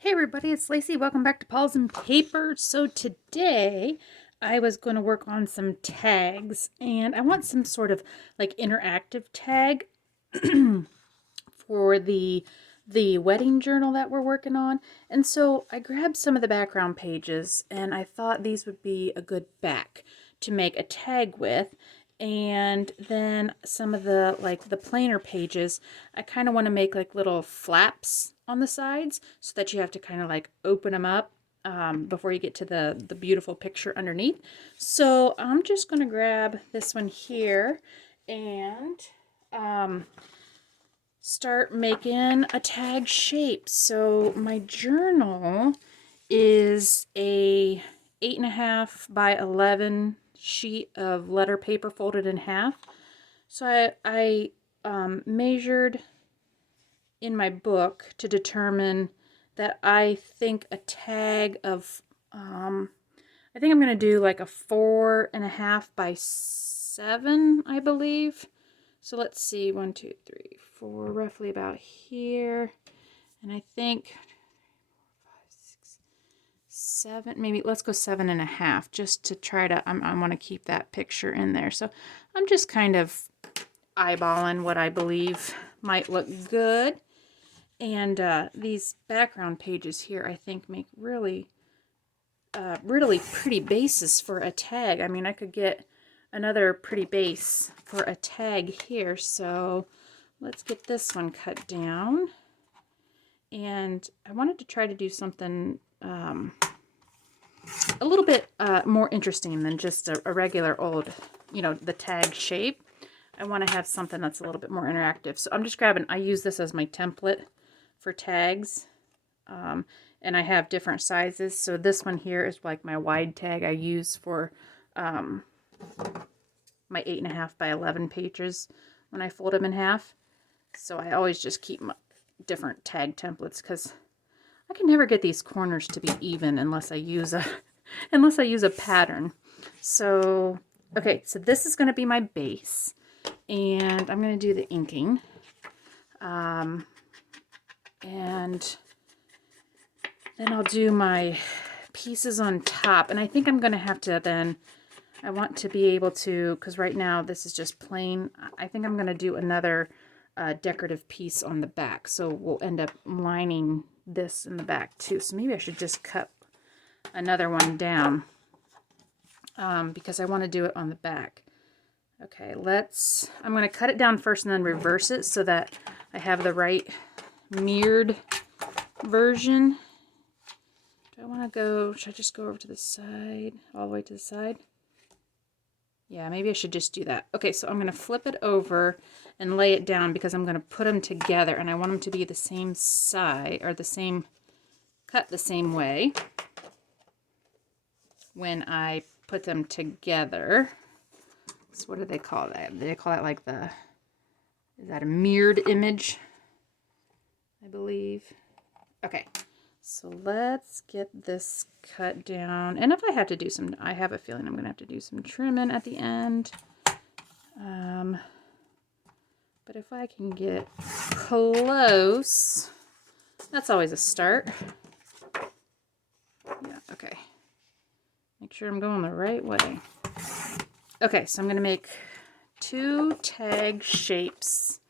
Hey everybody, it's Lacey. Welcome back to Paws and Paper. So today I was going to work on some tags and I want some sort of like interactive tag for the wedding journal that we're working on. And so I grabbed some of the background pages and I thought these would be a good back to make a tag with. And then some of the like the plainer pages, I kind of want to make like little flaps on the sides so that you have to kind of like open them up before you get to the beautiful picture underneath. So I'm just going to grab this one here and start making a tag shape. So my journal is a 8.5 by 11 sheet of letter paper folded in half. So I measured in my book to determine that I think a tag of I think I'm gonna do like a 4.5 by 7, I believe. So let's see, 1, 2, 3, 4, roughly about here. And I think 7, maybe let's go 7.5, just to try to, I want to keep that picture in there. So I'm just kind of eyeballing what I believe might look good. And these background pages here, I think, make really pretty bases for a tag. I mean, I could get another pretty base for a tag here. So let's get this one cut down. And I wanted to try to do something a little bit more interesting than just a regular old, the tag shape. I want to have something that's a little bit more interactive. So I'm just grabbing, I use this as my template for tags. And I have different sizes. So this one here is like my wide tag I use for my 8.5 by 11 pages when I fold them in half. So I always just keep different tag templates because I can never get these corners to be even unless I use a pattern. So okay, so this is going to be my base, and I'm going to do the inking, and then I'll do my pieces on top. And I think I'm going to have to then, I want to be able to, because right now this is just plain, I think I'm going to do another decorative piece on the back. So we'll end up lining this in the back too. So maybe I should just cut another one down because I want to do it on the back. Okay, I'm going to cut it down first and then reverse it so that I have the right mirrored version. Do I want to go, should I just go over to the side, all the way to the side? Yeah, maybe I should just do that. Okay, so I'm going to flip it over and lay it down because I'm going to put them together and I want them to be the same side, or cut the same way when I put them together. So what do they call that? They call that like is that a mirrored image? I believe. Okay. So let's get this cut down. And if I have to do some, I have a feeling I'm going to have to do some trimming at the end. But if I can get close, that's always a start. Yeah, okay. Make sure I'm going the right way. Okay, so I'm going to make 2 tag shapes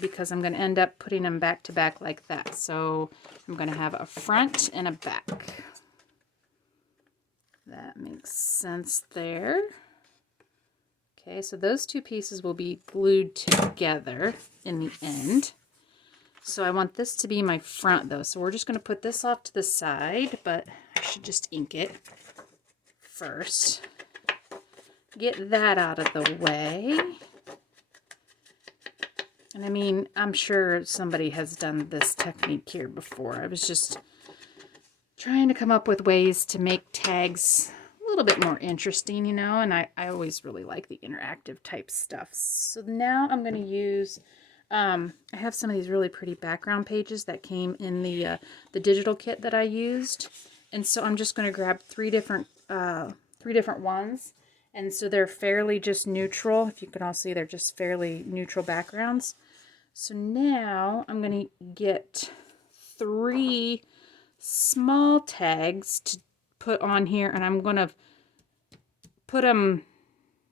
because I'm going to end up putting them back to back like that. So I'm going to have a front and a back. That makes sense there. Okay, so those 2 pieces will be glued together in the end. So I want this to be my front though. So we're just going to put this off to the side, but I should just ink it first. Get that out of the way. And I mean, I'm sure somebody has done this technique here before. I was just trying to come up with ways to make tags a little bit more interesting, and I always really like the interactive type stuff. So now I'm going to use, I have some of these really pretty background pages that came in the digital kit that I used. And so I'm just going to grab three different ones. And so they're fairly just neutral. If you can all see, they're just fairly neutral backgrounds. So now I'm going to get 3 small tags to put on here, and I'm going to put them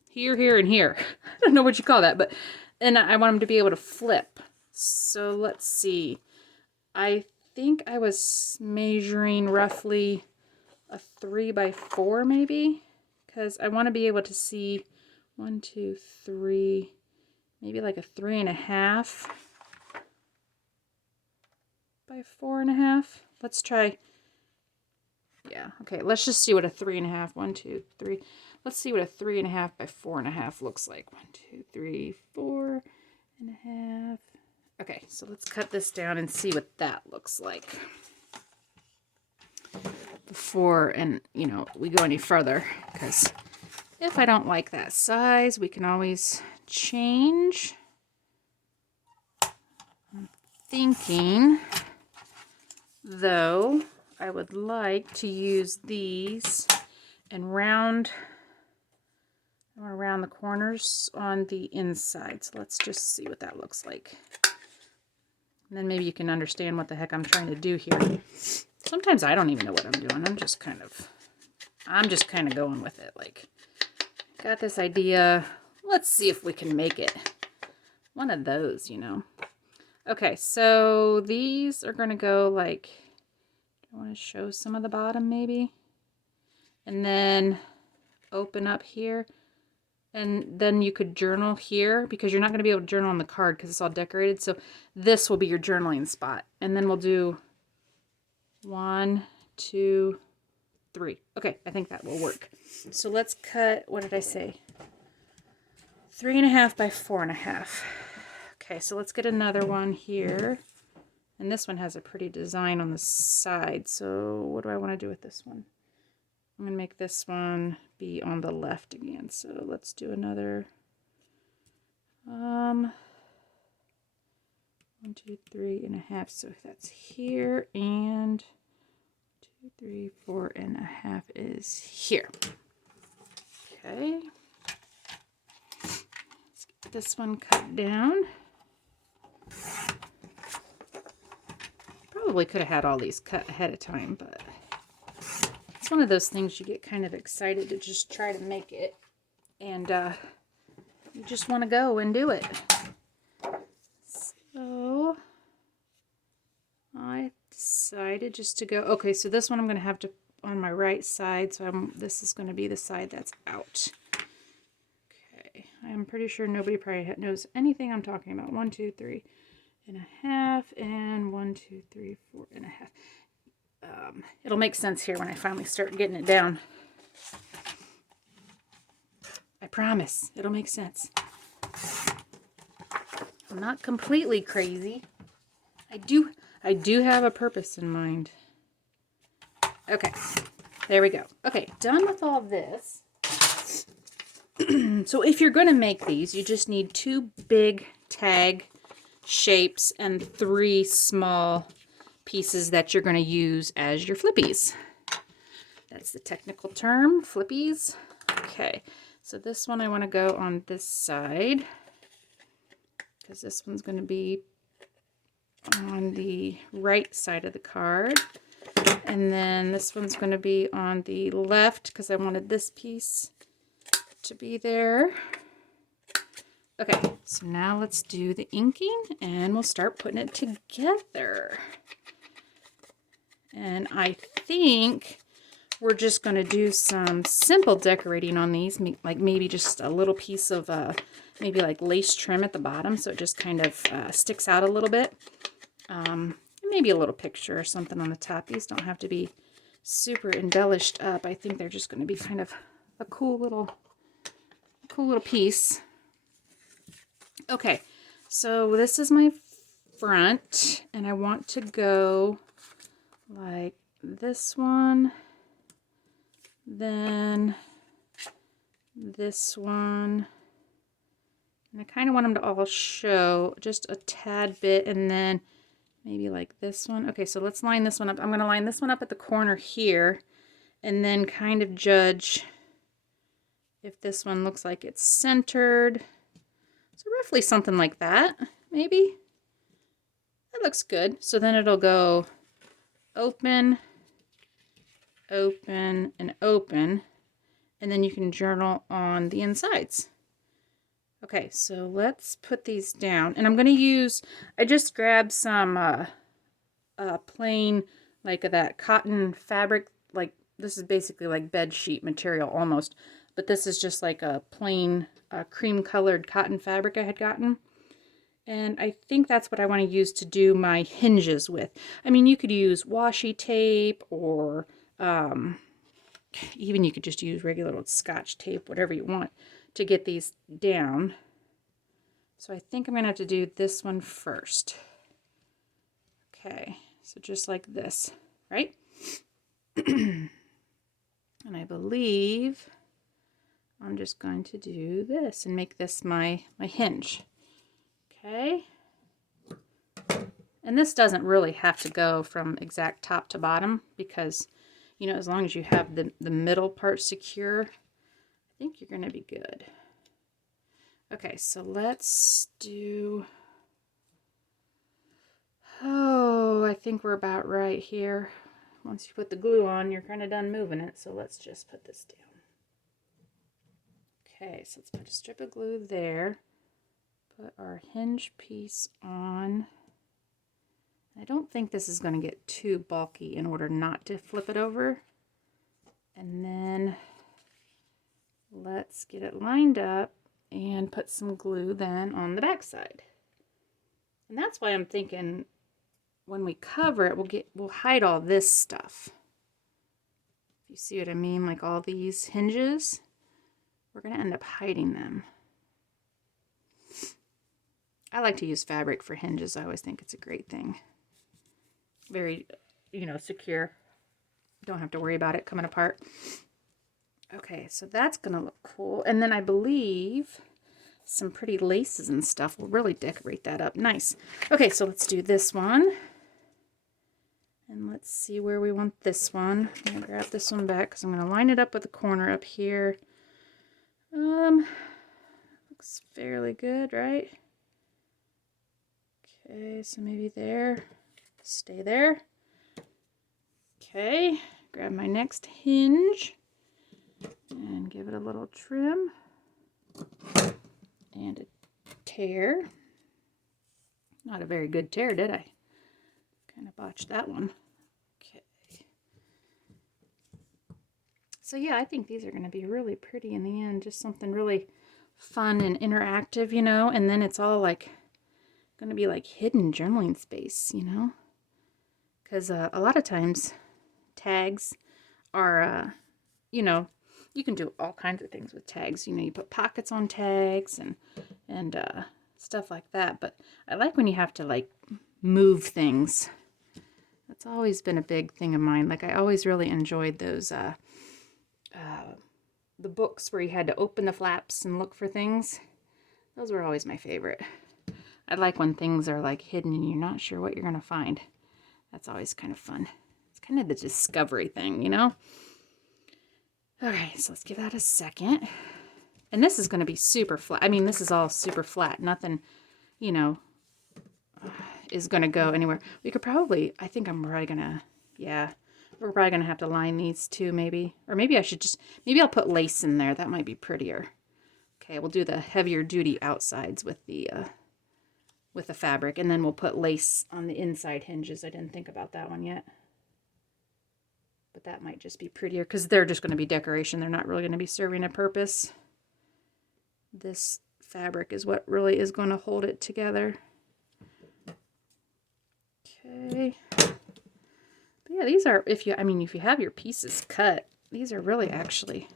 here, here, and here. I don't know what you call that, but and I want them to be able to flip. So let's see. I think I was measuring roughly a 3 by 4 maybe, because I want to be able to see 1, 2, 3, maybe like a 3.5 by 4.5. Let's try. Yeah, okay, let's just see what a 3.5, 1, 2, 3. Let's see what a 3.5 by 4.5 looks like. 1, 2, 3, 4.5. Okay, so let's cut this down and see what that looks like before, and you know, we go any further, because if I don't like that size, we can always change. I'm thinking, though, I would like to use these and round. I want to round the corners on the inside. So let's just see what that looks like. And then maybe you can understand what the heck I'm trying to do here. Sometimes I don't even know what I'm doing. I'm just kind of going with it. Like, got this idea. Let's see if we can make it one of those, you know. Okay, so these are going to go like, I want to show some of the bottom maybe. And then open up here. And then you could journal here, because you're not going to be able to journal on the card because it's all decorated. So this will be your journaling spot. And then we'll do 1, 2, 3. Okay, I think that will work. So let's cut, what did I say? 3.5 by 4.5. Okay, so let's get another one here. And this one has a pretty design on the side. So what do I want to do with this one? I'm going to make this one be on the left again. So let's do another 1, 2, 3.5. So that's here, and 2, 3, 4.5 is here. Okay. Let's get this one cut down. Probably could have had all these cut ahead of time, but it's one of those things you get kind of excited to just try to make it, and you just want to go and do it. So I decided just to go, okay, so this one I'm going to have to on my right side, so this is going to be the side that's out. Okay, I'm pretty sure nobody probably knows anything I'm talking about. 1, 2, 3.5, and 1, 2, 3, 4.5. It'll make sense here when I finally start getting it down. I promise, it'll make sense. I'm not completely crazy. I do have a purpose in mind. Okay, there we go. Okay, done with all this. So if you're going to make these, you just need 2 big tag shapes and 3 small pieces that you're going to use as your flippies. That's the technical term, flippies. Okay, so this one I want to go on this side, because this one's going to be on the right side of the card. And then this one's going to be on the left, because I wanted this piece to be there. Okay, so now let's do the inking, and we'll start putting it together. And I think we're just going to do some simple decorating on these, like maybe just a little piece of maybe like lace trim at the bottom, so it just kind of sticks out a little bit. Maybe a little picture or something on the top. These don't have to be super embellished up. I think they're just going to be kind of a cool little piece. Okay, so this is my front, and I want to go like this one, then this one, and I kind of want them to all show just a tad bit, and then maybe like this one. Okay, so let's line this one up. I'm going to line this one up at the corner here, and then kind of judge if this one looks like it's centered. So roughly something like that, maybe. That looks good. So then it'll go open, open, and open. And then you can journal on the insides. Okay, so let's put these down. And I'm going to use, I just grabbed some plain, like that cotton fabric, like this is basically like bed sheet material almost, but this is just like a plain cream colored cotton fabric I had gotten. And I think that's what I want to use to do my hinges with. I mean, you could use washi tape or even you could just use regular old Scotch tape, whatever you want to get these down. So I think I'm going to have to do this one first. Okay, so just like this, right? And I believe I'm just going to do this and make this my hinge. Okay. And this doesn't really have to go from exact top to bottom because, you know, as long as you have the middle part secure, I think you're going to be good. Okay, so let's do, oh, I think we're about right here. Once you put the glue on, you're kind of done moving it, so let's just put this down. Okay, so let's put a strip of glue there. Put our hinge piece on. I don't think this is going to get too bulky in order not to flip it over. And then let's get it lined up and put some glue then on the back side. And that's why I'm thinking when we cover it, we'll hide all this stuff. You see what I mean? Like all these hinges, we're going to end up hiding them. I like to use fabric for hinges. I always think it's a great thing. Very, you know, secure. Don't have to worry about it coming apart. Okay, so that's going to look cool. And then I believe some pretty laces and stuff will really decorate that up. Nice. Okay, so let's do this one. And let's see where we want this one. I'm going to grab this one back because I'm going to line it up with the corner up here. Looks fairly good, right? Okay, so maybe there. Stay there. Okay, grab my next hinge and give it a little trim and a tear. Not a very good tear, did I? Kind of botched that one. Okay. So yeah, I think these are going to be really pretty in the end. Just something really fun and interactive, you know, and then it's all like going to be like hidden journaling space, you know, because a lot of times tags are, you know, you can do all kinds of things with tags. You know, you put pockets on tags and stuff like that. But I like when you have to like move things. That's always been a big thing of mine. Like I always really enjoyed those the books where you had to open the flaps and look for things. Those were always my favorite. I like when things are like hidden and you're not sure what you're going to find. That's always kind of fun. It's kind of the discovery thing, you know? Okay, so let's give that a second. And this is going to be super flat. I mean, this is all super flat. Nothing, you know, is going to go anywhere. We could probably, I think I'm probably going to, yeah, we're probably going to have to line these too maybe. Or maybe I should just, maybe I'll put lace in there. That might be prettier. Okay, we'll do the heavier duty outsides with the fabric. And then we'll put lace on the inside hinges. I didn't think about that one yet. But that might just be prettier because they're just going to be decoration. They're not really going to be serving a purpose. This fabric is what really is going to hold it together. Okay. But yeah, these are, if you have your pieces cut, these are really actually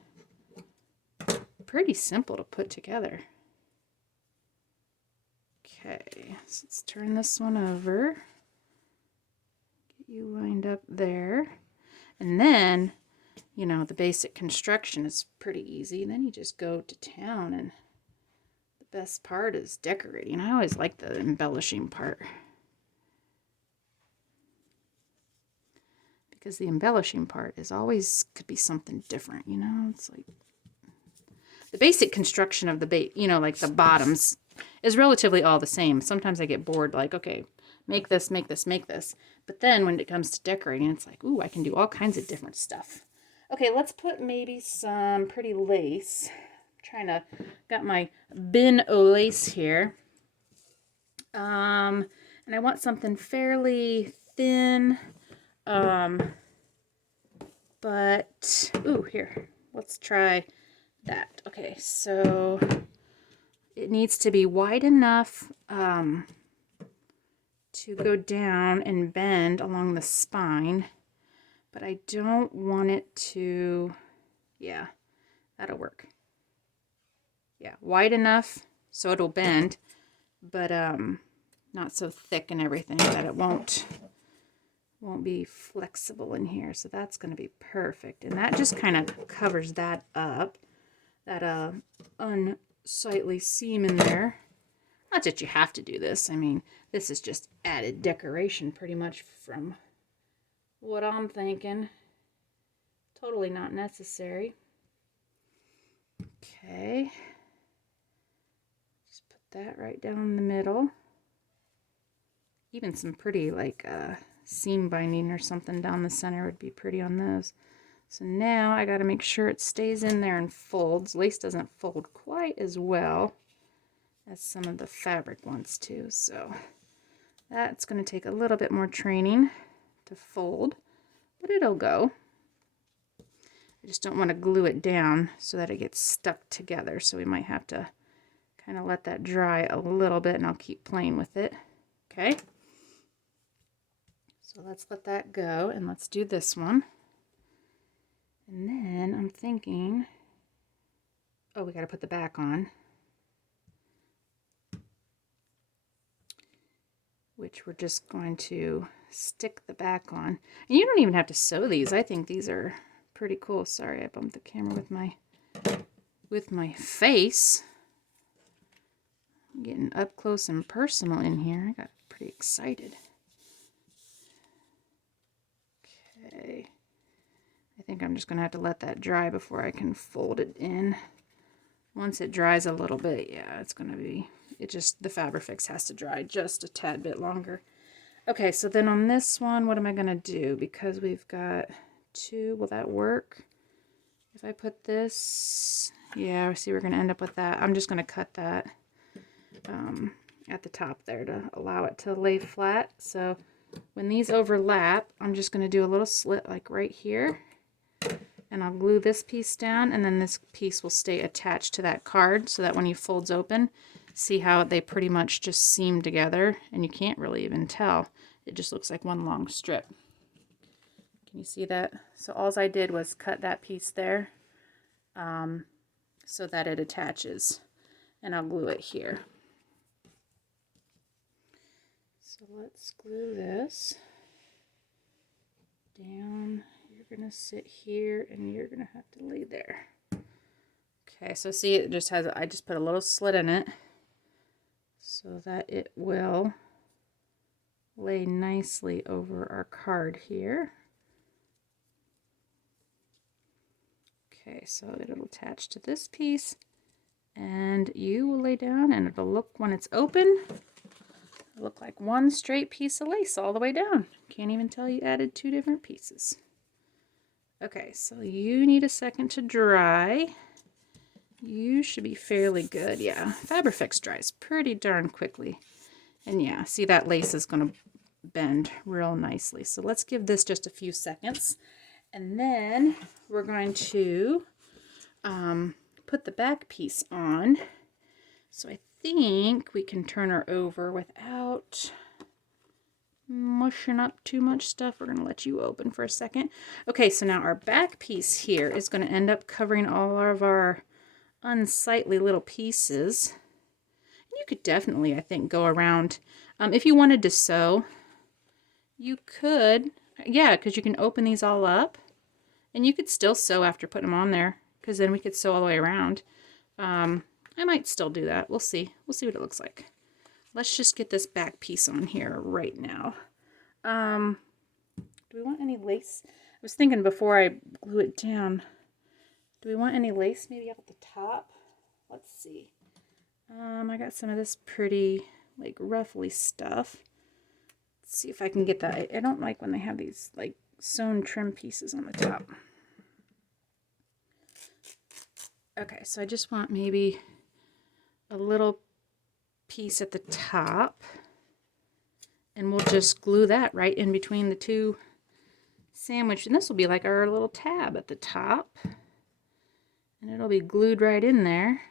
pretty simple to put together. Okay, so let's turn this one over. Get you lined up there. And then, you know, the basic construction is pretty easy. Then you just go to town, and the best part is decorating. I always like the embellishing part. Because the embellishing part is always could be something different, you know? It's like the basic construction of the you know, like the bottoms is relatively all the same. Sometimes I get bored like, okay, make this, make this, make this. But then when it comes to decorating, it's like, ooh, I can do all kinds of different stuff. Okay, let's put maybe some pretty lace. I'm trying to, got my bin o' lace here. And I want something fairly thin. But, ooh, here, let's try that. Okay, so it needs to be wide enough to go down and bend along the spine, but I don't want it to, yeah, that'll work. Yeah, wide enough so it'll bend, but not so thick and everything that it won't be flexible in here. So that's going to be perfect, and that just kind of covers that up, that unsightly seam in there. Not that you have to do this. I mean, this is just added decoration pretty much from what I'm thinking. Totally not necessary. Okay. Just put that right down the middle. Even some pretty like seam binding or something down the center would be pretty on those. So now I got to make sure it stays in there and folds. Lace doesn't fold quite as well as some of the fabric ones too, so that's going to take a little bit more training to fold, but it'll go. I just don't want to glue it down so that it gets stuck together, so we might have to kind of let that dry a little bit, and I'll keep playing with it. Okay, so let's let that go, and let's do this one. And then I'm thinking, oh, we got to put the back on, which we're just going to stick the back on. And you don't even have to sew these. I think these are pretty cool. Sorry, I bumped the camera with my face. I'm getting up close and personal in here. I got pretty excited. Okay. I think I'm just going to have to let that dry before I can fold it in. Once it dries a little bit, yeah, it's going to be, it just, the Fabrifix has to dry just a tad bit longer. Okay, so then on this one, what am I going to do? Because we've got two, will that work? If I put this, yeah, see, we're going to end up with that. I'm just going to cut that at the top there to allow it to lay flat. So when these overlap, I'm just going to do a little slit like right here. And I'll glue this piece down, and then this piece will stay attached to that card so that when he folds open, see how they pretty much just seam together, and you can't really even tell. It just looks like one long strip. Can you see that? So all I did was cut that piece there so that it attaches, and I'll glue it here. So let's glue this down. You're going to sit here, and you're going to have to lay there. Okay, so see, it just has, I just put a little slit in it so that it will lay nicely over our card here. Okay, so it'll attach to this piece, and you will lay down, and it'll look, when it's open, it'll look like one straight piece of lace all the way down. Can't even tell you added two different pieces. Okay, so you need a second to dry. You should be fairly good. Yeah, Fabrifix dries pretty darn quickly. And yeah, see, that lace is going to bend real nicely. So let's give this just a few seconds. And then we're going to put the back piece on. So I think we can turn her over without mushing up too much stuff. We're going to let you open for a second. Okay, so now our back piece here is going to end up covering all of our unsightly little pieces. You could definitely, I think, go around. If you wanted to sew, you could, yeah, because you can open these all up, and you could still sew after putting them on there, because then we could sew all the way around. I might still do that. We'll see. We'll see what it looks like. Let's just get this back piece on here right now. Do we want any lace? I was thinking before I glue it down, do we want any lace maybe up at the top? Let's see. I got some of this pretty, like, ruffly stuff. Let's see if I can get that. I don't like when they have these like sewn trim pieces on the top. Okay, so I just want maybe a little piece at the top, and we'll just glue that right in between the two sandwich, and this will be like our little tab at the top, and it'll be glued right in there.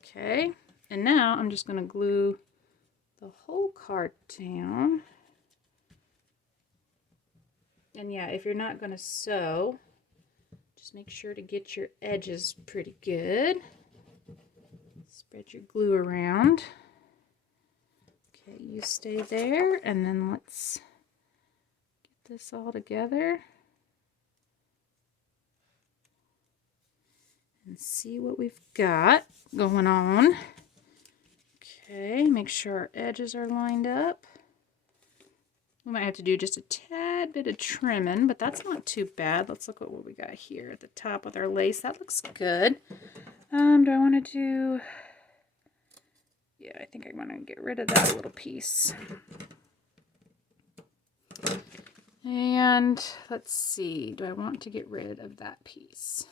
Okay, and now I'm just going to glue the whole card down. And yeah, if you're not going to sew, just make sure to get your edges pretty good. Spread your glue around. Okay, you stay there, and then let's get this all together and see what we've got going on. Okay, make sure our edges are lined up. We might have to do just a tad bit of trimming, but that's not too bad. Let's look at what we got here at the top with our lace. That looks good. Do I want to do... Yeah, I think I want to get rid of that little piece. And let's see, do I want to get rid of that piece?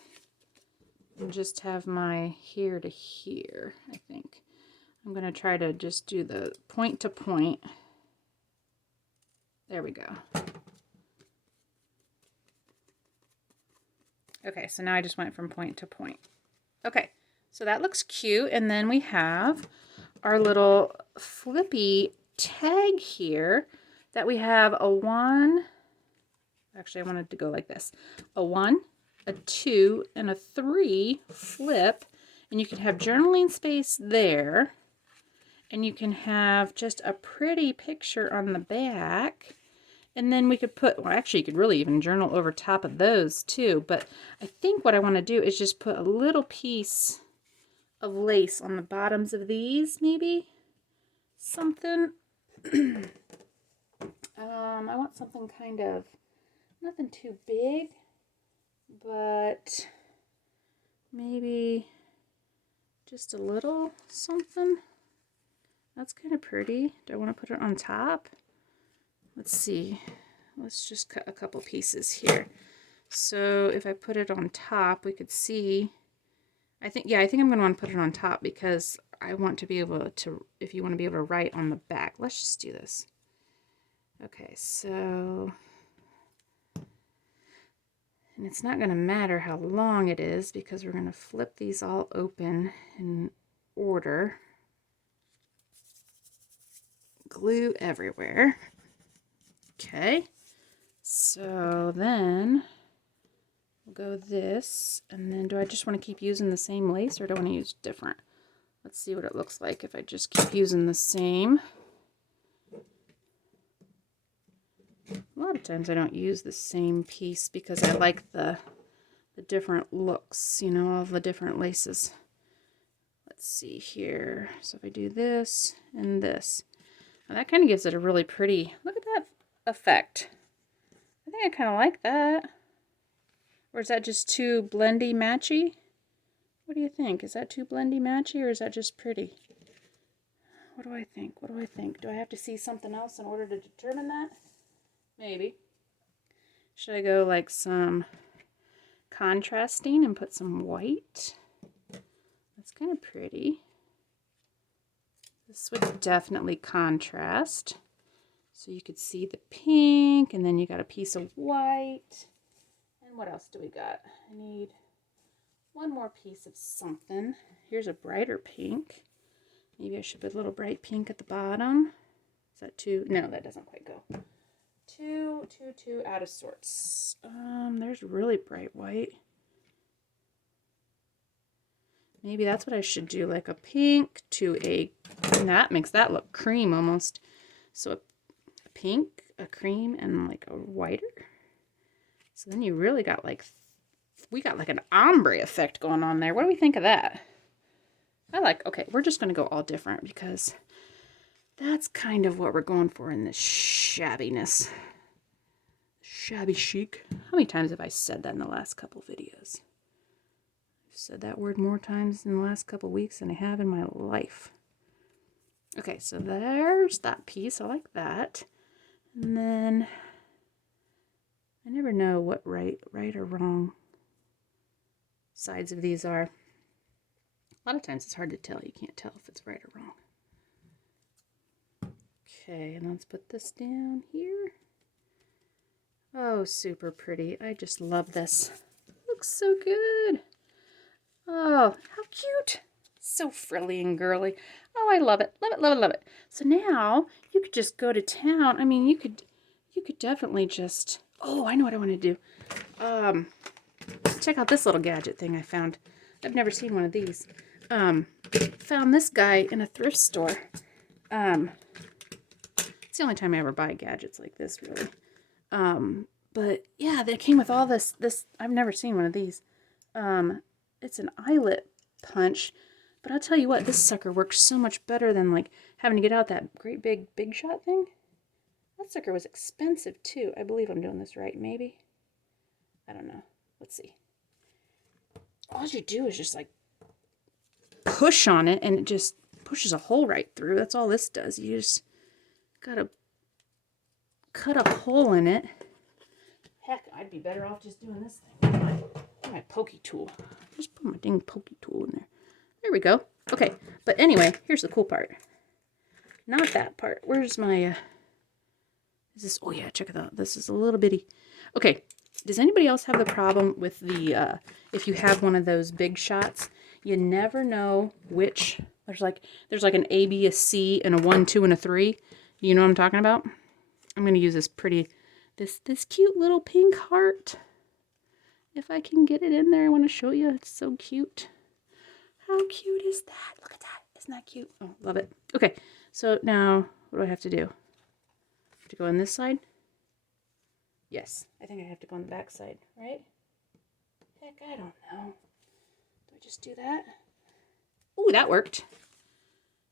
And just have my here to here, I think. I'm going to try to just do the point to point. There we go. Okay, so now I just went from point to point. Okay, so that looks cute. And then we have our little Flippy tag here that we have a 1. Actually, I wanted to go like this. A 1, a 2, and a 3 flip. And you can have journaling space there. And you can have just a pretty picture on the back. And then we could put, well, actually you could really even journal over top of those too. But I think what I want to do is just put a little piece of lace on the bottoms of these, maybe. Something. I want something kind of, nothing too big, but maybe just a little something. That's kind of pretty. Do I want to put it on top? Let's see. Let's just cut a couple pieces here. So if I put it on top, we could see, I think I'm going to want to put it on top because I want to be able to, if you want to be able to write on the back. Let's just do this. Okay, so, and it's not going to matter how long it is because we're going to flip these all open in order. Glue everywhere. Okay, so then we'll go this, and then do I just want to keep using the same lace or do I want to use different? Let's see what it looks like if I just keep using the same. A lot of times I don't use the same piece because I like the different looks, you know, of the different laces. Let's see here. So if I do this and this, now that kind of gives it a really pretty, look at that effect. I think I kind of like that. Or is that just too blendy matchy? What do you think? Is that too blendy matchy or is that just pretty? What do I think? What do I think? Do I have to see something else in order to determine that? Maybe. Should I go like some contrasting and put some white? That's kind of pretty. This would definitely contrast. So you could see the pink, and then you got a piece of white. And what else do we got? I need one more piece of something. Here's a brighter pink. Maybe I should put a little bright pink at the bottom. Is that too? No, that doesn't quite go. Too out of sorts. There's really bright white. Maybe that's what I should do, like a pink to a, and that makes that look cream almost. So a pink, a cream, and like a whiter. So then you really got like, we got like an ombre effect going on there. What do we think of that? I like, okay, we're just going to go all different because that's kind of what we're going for in this shabbiness. Shabby chic. How many times have I said that in the last couple videos? I've said that word more times in the last couple weeks than I have in my life. Okay, so there's that piece. I like that. And then I never know what right or wrong sides of these are. A lot of times it's hard to tell. You can't tell if it's right or wrong. Okay, and let's put this down here. Oh, super pretty. I just love this. Looks so good. Oh, how cute. So frilly and girly. Oh, I love it. Love it, love it, love it. So now you could just go to town. I mean, you could definitely just, oh, I know what I want to do. Check out this little gadget thing I found. I've never seen one of these. Found this guy in a thrift store. It's the only time I ever buy gadgets like this, really. But yeah, they came with all this, I've never seen one of these. It's an eyelet punch, but I'll tell you what, this sucker works so much better than like having to get out that great big shot thing. That sucker was expensive too. I believe I'm doing this right, maybe. I don't know. Let's see. All you do is just like push on it and it just pushes a hole right through. That's all this does. You just gotta cut a hole in it. Heck, I'd be better off just doing this thing with my pokey tool. Just put my dang pokey tool in there. There we go. Okay, but anyway, here's the cool part. Not that part. Where's my, is this, oh yeah, check it out. This is a little bitty. Okay, does anybody else have the problem with the, if you have one of those big shots, you never know which, there's like an A, B, a C, and a 1, 2, and a 3. You know what I'm talking about? I'm going to use this pretty, this cute little pink heart. If I can get it in there, I want to show you. It's so cute. How cute is that? Look at that. Isn't that cute? Oh, love it. Okay, so now what do I have to do? I have to go on this side? Yes, I think I have to go on the back side, right? Heck, I don't know. Do I just do that? Ooh, that worked.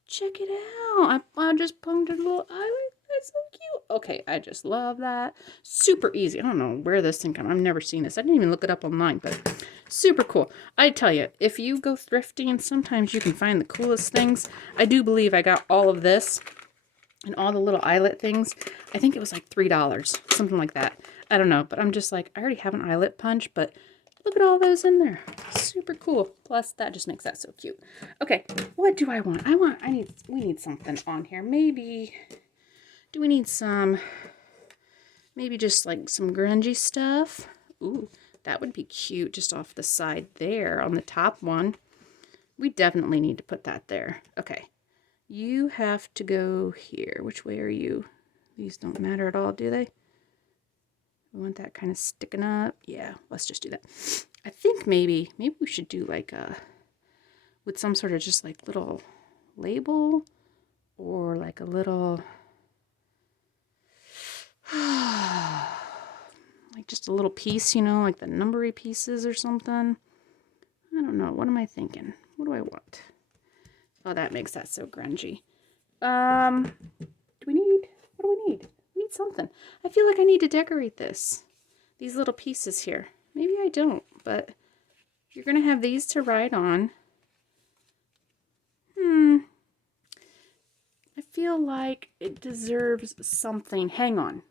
Check it out. I just punctured a little eyelet. That's so cute. Okay, I just love that. Super easy. I don't know where this thing comes. I've never seen this. I didn't even look it up online, but super cool. I tell you, if you go thrifting, sometimes you can find the coolest things. I do believe I got all of this and all the little eyelet things. I think it was like $3, something like that. I don't know, but I'm just like, I already have an eyelet punch, but look at all those in there. Super cool. Plus, that just makes that so cute. Okay, what do I want? We need something on here. Maybe, do we need some, maybe just like some grungy stuff? Ooh, that would be cute just off the side there on the top one. We definitely need to put that there. Okay, you have to go here. Which way are you? These don't matter at all, do they? We want that kind of sticking up. Yeah, let's just do that. I think maybe we should do like a, with some sort of just like little label or like a little, like just a little piece, you know, like the numbery pieces or something. I don't know. What am I thinking? What do I want? Oh, that makes that so grungy. What do we need? We need something. I feel like I need to decorate this. These little pieces here. Maybe I don't, but you're going to have these to ride on. I feel like it deserves something. Hang on.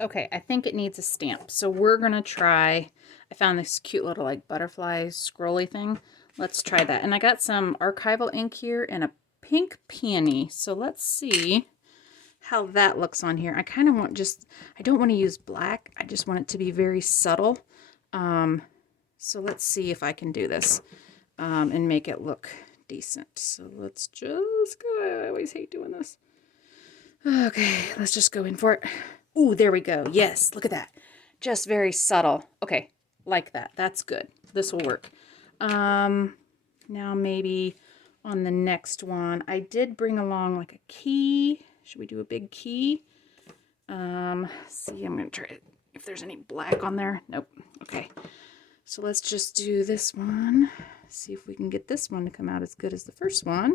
Okay, I think it needs a stamp. So we're going to try, I found this cute little like butterfly scrolly thing. Let's try that. And I got some archival ink here and a pink peony. So let's see how that looks on here. I kind of want just, I don't want to use black. I just want it to be very subtle. So let's see if I can do this and make it look decent. So let's just go. I always hate doing this. Okay, let's just go in for it. Ooh, there we go. Yes, look at that. Just very subtle. Okay, like that. That's good. This will work. Now maybe on the next one, I did bring along like a key. Should we do a big key? See, I'm going to try it. If there's any black on there. Nope. Okay. So let's just do this one. See if we can get this one to come out as good as the first one.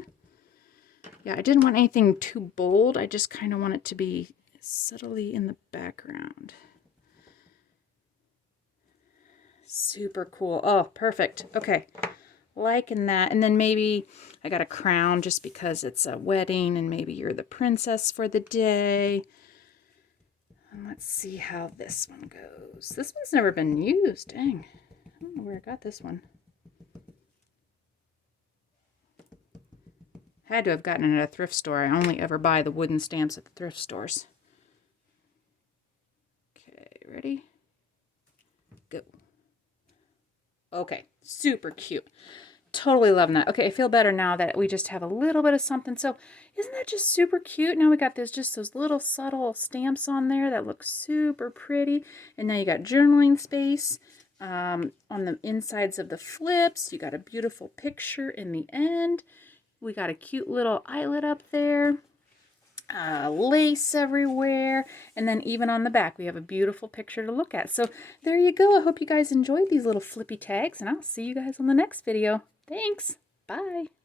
Yeah, I didn't want anything too bold. I just kind of want it to be subtly in the background. Super cool. Oh, perfect. Okay. liking that. And then maybe I got a crown just because it's a wedding and maybe you're the princess for the day. And let's see how this one goes. This one's never been used. Dang. I don't know where I got this one. Had to have gotten it at a thrift store. I only ever buy the wooden stamps at the thrift stores. Okay, ready? Go. Okay, super cute. Totally loving that. Okay, I feel better now that we just have a little bit of something. So isn't that just super cute? Now we got just those little subtle stamps on there that look super pretty. And now you got journaling space on the insides of the flips. You got a beautiful picture in the end. We got a cute little eyelet up there. Lace everywhere, and then even on the back we have a beautiful picture to look at. So there you go. I hope you guys enjoyed these little flippy tags, and I'll see you guys on the next video. Thanks. Bye.